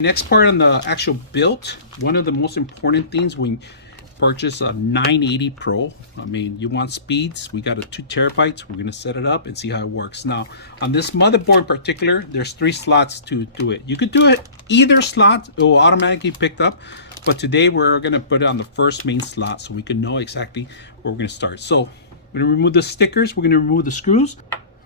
Next part on the actual build, one of the most important things when you purchase a 980 Pro, I mean, you want speeds. We got a 2 terabytes. We're gonna set it up and see how it works. Now, on this motherboard in particular, there's 3 slots to do it. You could do it either slot, it will automatically pick up. But today we're gonna put it on the first main slot so we can know exactly where we're gonna start. So we're gonna remove the stickers, we're gonna remove the screws.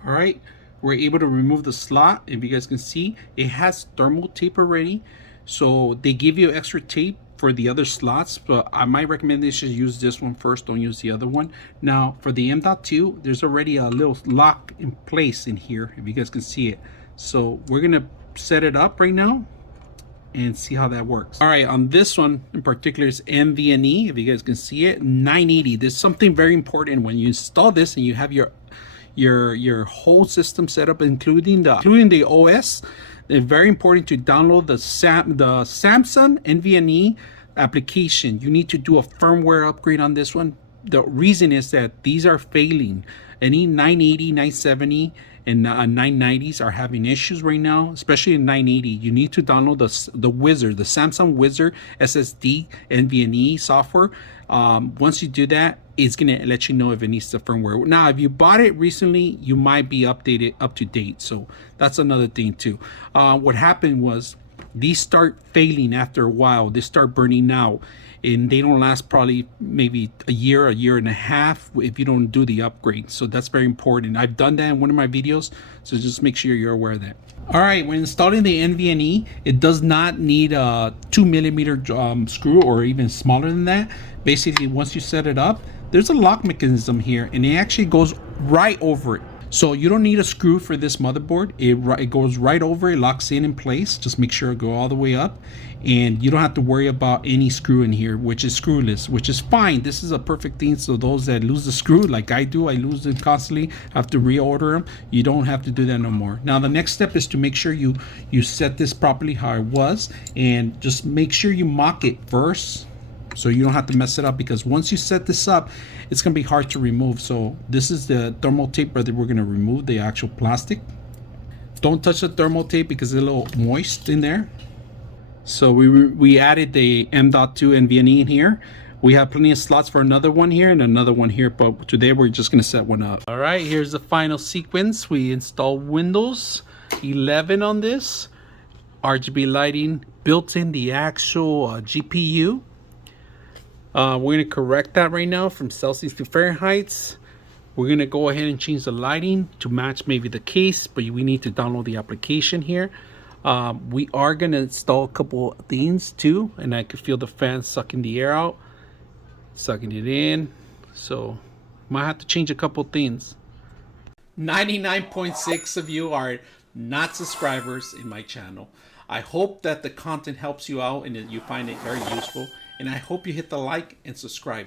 All right, we're able to remove the slot. If you guys can see, it has thermal tape already. So they give you extra tape for the other slots, but my recommendation is use this one first, don't use the other one. Now for the M.2, there's already a little lock in place in here, if you guys can see it. So we're gonna set it up right now and see how that works. All right, on this one in particular is NVMe, if you guys can see it, 980. There's something very important when you install this and you have your whole system set up, including the OS. It's very important to download the Samsung NVMe application. You need to do a firmware upgrade on this one. The reason is that these are failing. Any 980, 970 and 990s are having issues right now, especially in 980. You need to download the Wizard, the Samsung Wizard SSD NVMe software. Once you do that, it's gonna let you know if it needs the firmware. Now, if you bought it recently, you might be up to date. So that's another thing too. What happened was these start failing after a while. They start burning out, and they don't last probably maybe a year and a half if you don't do the upgrade. So that's very important. I've done that in one of my videos, so just make sure you're aware of that. All right, when installing the NVMe, it does not need a 2mm screw or even smaller than that. Basically, once you set it up, there's a lock mechanism here, and it actually goes right over it. So you don't need a screw for this motherboard. It goes right over, it locks in place. Just make sure it go all the way up, and you don't have to worry about any screw in here, which is screwless, which is fine. This is a perfect thing. So those that lose the screw, like I do, I lose them constantly, have to reorder them. You don't have to do that no more. Now the next step is to make sure you set this properly how it was, and just make sure you mock it first, so you don't have to mess it up, because once you set this up, it's gonna be hard to remove. So this is the thermal tape that we're gonna remove, the actual plastic. Don't touch the thermal tape because it's a little moist in there. So we added the M.2 NVMe in here. We have plenty of slots for another one here and another one here, but today we're just gonna set one up. All right, here's the final sequence. We install Windows 11 on this. RGB lighting built in the actual GPU. We're going to correct that right now from Celsius to Fahrenheit. We're going to go ahead and change the lighting to match maybe the case, but we need to download the application here. We are going to install a couple of things too, and I could feel the fan sucking the air out, sucking it in. So might have to change a couple things. 99.6 of you are not subscribers in my channel. I hope that the content helps you out and that you find it very useful. And I hope you hit the like and subscribe.